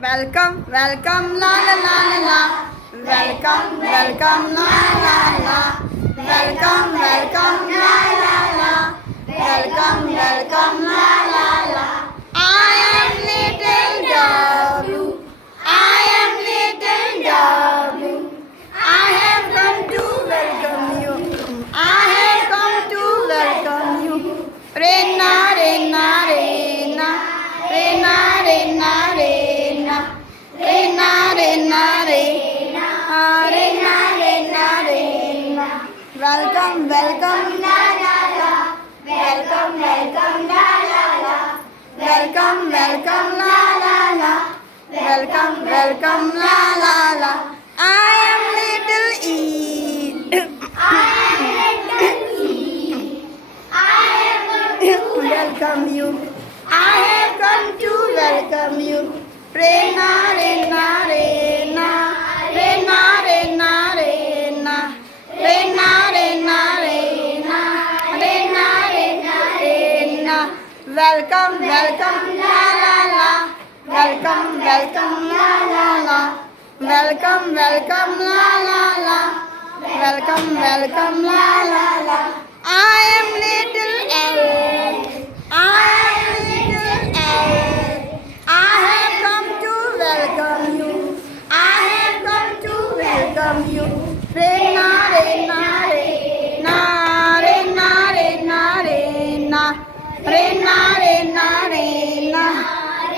Welcome, welcome, la la la la la. Welcome, welcome, la la la. Welcome, welcome, la la la. Welcome, welcome, la la la. I am little W. I am little W. I have come to welcome you. I have come to welcome you. Rena, Rena, Rena. Rena, Rena, Rena. Rena, Rena, Rena. Rena, Rena, Rena. Welcome, welcome, la la la. Welcome, welcome, la la la. Welcome, welcome, la la la. Welcome, welcome, la la la. I am little E. Welcome you. I have come to welcome you. Rena, Rena, Rena. Rena, Rena, Rena. Rena, Rena, Rena. Rena, Rena, Rena. Welcome, welcome, la la la. Welcome, welcome, la la la. Welcome, welcome, la la la. Welcome, welcome, la la la. I am little L. I am little L. I have come to welcome you. I have come to welcome you. Rena, Rena, Rena. Rena, Rena, Rena. Rena, Rena, Rena.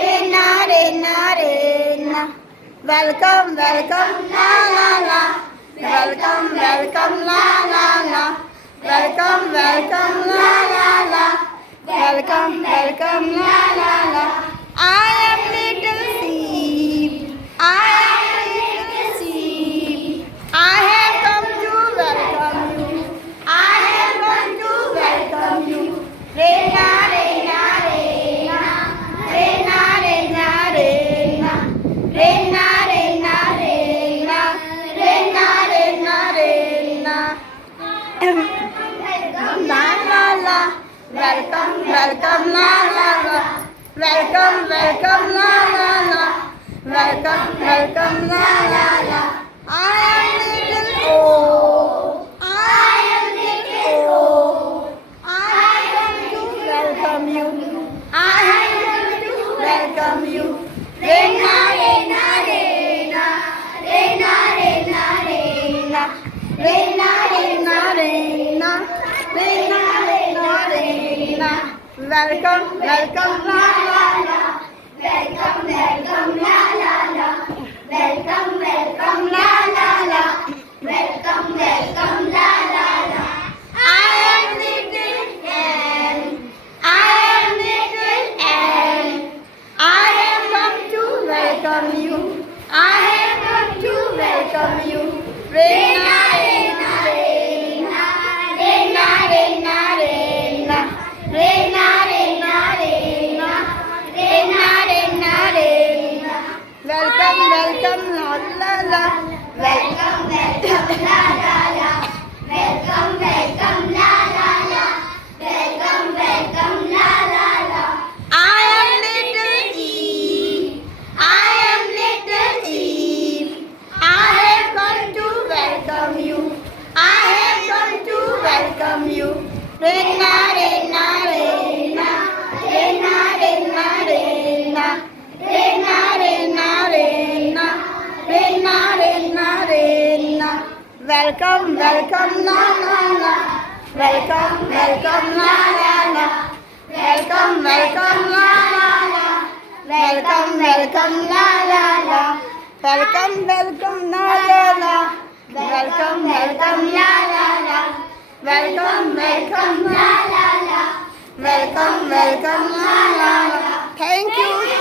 Rena, Rena, Rena. Welcome, welcome, la la la. Welcome, welcome, la la la. Welcome, welcome, la la la. Welcome, welcome, la la la. I am little sheep. I am little sheep. I have come to welcome you. I have come to welcome you. Rena, Rena, Rena. Rena, Rena, Rena. Rena, Rena, Rena. Rena, Rena, Rena. La la la. Welcome, welcome, la la la. Welcome, welcome, la la la. Welcome, welcome, la la la. I am little O. I am little O. I have come to welcome you. I have come to welcome you. Rena, Rena, Rena. Rena, Rena, Rena. Rena, Rena, Rena. Rena, Rena, Rena. Welcome, welcome, la la la. Welcome, welcome, la la la. Welcome, welcome, la la la. Welcome, welcome, la la la. I am little N. I am little N. I have come to welcome you. I have come to welcome you. Rena, Rena, Rena. Rena, Rena, Rena. Rena, Rena, Rena. Rena, Rena, Rena. Welcome, welcome, la la la. Welcome, welcome, la la la. Welcome, welcome, la la la. Welcome, welcome, la la la. I am little E. I am little E. I have come to welcome you. I have come to welcome you. Rena, Rena, Rena. Rena, Rena, Rena. Rena, Rena, Rena. Rena, Rena, Rena. Welcome, welcome, la la la. Welcome, welcome, la la la. Welcome, welcome, la la la. Welcome, welcome, la la la. Welcome, welcome, la la la. Welcome, welcome, la la la. Welcome, welcome, la la la. Welcome, welcome, la la la. Thank you.